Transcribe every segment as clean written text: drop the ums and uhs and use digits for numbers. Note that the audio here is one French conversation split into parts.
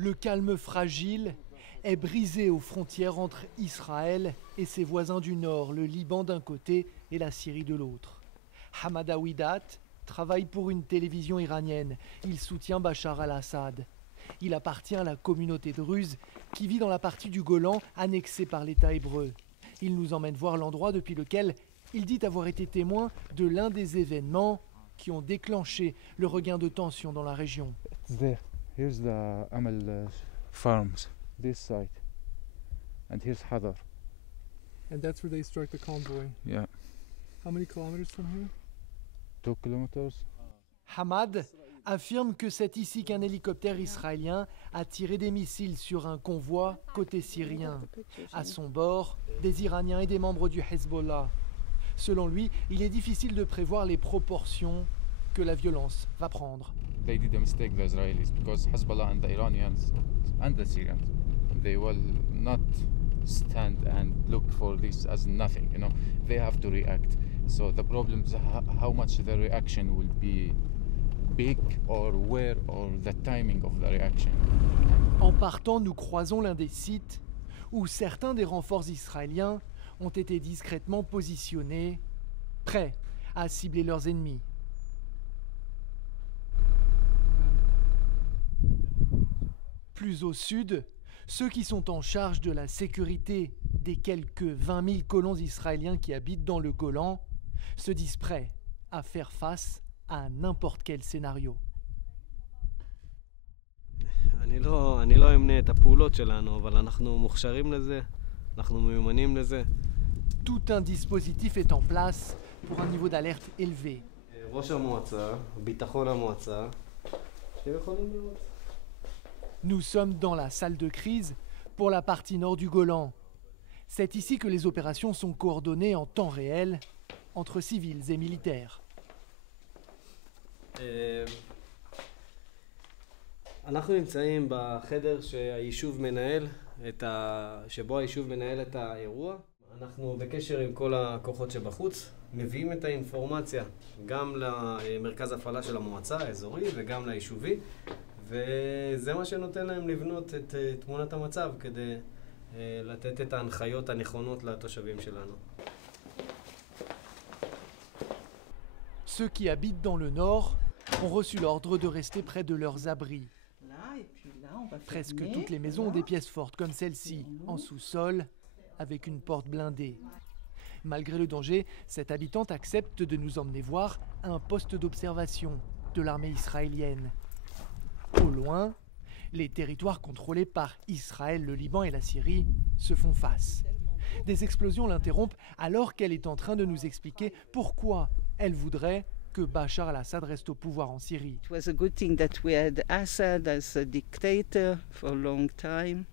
Le calme fragile est brisé aux frontières entre Israël et ses voisins du nord, le Liban d'un côté et la Syrie de l'autre. Hamad Awidat travaille pour une télévision iranienne. Il soutient Bachar al-Assad. Il appartient à la communauté druze qui vit dans la partie du Golan annexée par l'État hébreu. Il nous emmène voir l'endroit depuis lequel il dit avoir été témoin de l'un des événements qui ont déclenché le regain de tension dans la région. There, here's the Amal farms, this side, and here's Hadar. And that's where they struck the convoy. Yeah, How many kilometers from here? 2 kilometers. Hamad affirme que c'est ici qu'un hélicoptère israélien a tiré des missiles sur un convoi côté syrien. À son bord, des Iraniens et des membres du Hezbollah. Selon lui, il est difficile de prévoir les proportions que la violence va prendre. They did a mistake, the Israelis, because Hezbollah and the Iranians and the Syrians, they will not stand and look for this as nothing, you know. They have to react. So the problem is how much the reaction will be big or where or the timing of the reaction. En partant, nous croisons l'un des sites où certains des renforts israéliens ont été discrètement positionnés, prêts à cibler leurs ennemis. Plus au sud, ceux qui sont en charge de la sécurité des quelques 20 000 colons israéliens qui habitent dans le Golan se disent prêts à faire face à n'importe quel scénario. אני לא אמנה את הפעולות שלנו, אבל אנחנו מוכשרים לזה, אנחנו מיומנים לזה. Tout un dispositif est en place pour un niveau d'alerte élevé. ראש המועצה, ביטחון המועצה, שיכולים לראות. Nous sommes dans la salle de crise pour la partie nord du Golan. C'est ici que les opérations sont coordonnées en temps réel entre civils et militaires. אנחנו נמצאים בחדר שבו היישוב מנהל את האירוע. אנחנו בקשר עם כל הכוחות שבחוץ, מביאים את האינפורמציה גם למרכז הפעלה של המועצה האזורי וגם ליישובי, וזה מה שנותן להם לבנות את תמונת המצב כדי לתת את ההנחיות הנכונות לתושבים שלנו. Ceux qui habitent dans le nord ont reçu l'ordre de rester près de leurs abris. Presque toutes les maisons ont des pièces fortes comme celle-ci, en sous-sol, avec une porte blindée. Malgré le danger, cette habitante accepte de nous emmener voir un poste d'observation de l'armée israélienne. Au loin, les territoires contrôlés par Israël, le Liban et la Syrie se font face. Des explosions l'interrompent alors qu'elle est en train de nous expliquer pourquoi elle voudrait que Bachar al-Assad reste au pouvoir en Syrie. It was a good thing that we had Assad as a dictator for a long time,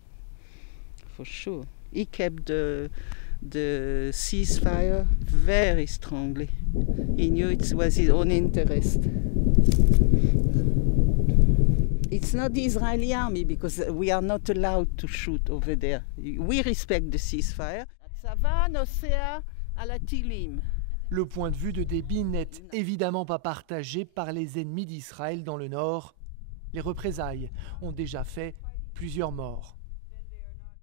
for sure. He kept the ceasefire very strongly. He knew it was his own interest. It's not the Israeli army because we are not allowed to shoot over there. We respect the ceasefire. הצבא נוסע על הטילים. Le point de vue de Déby n'est évidemment pas partagé par les ennemis d'Israël dans le nord. Les représailles ont déjà fait plusieurs morts.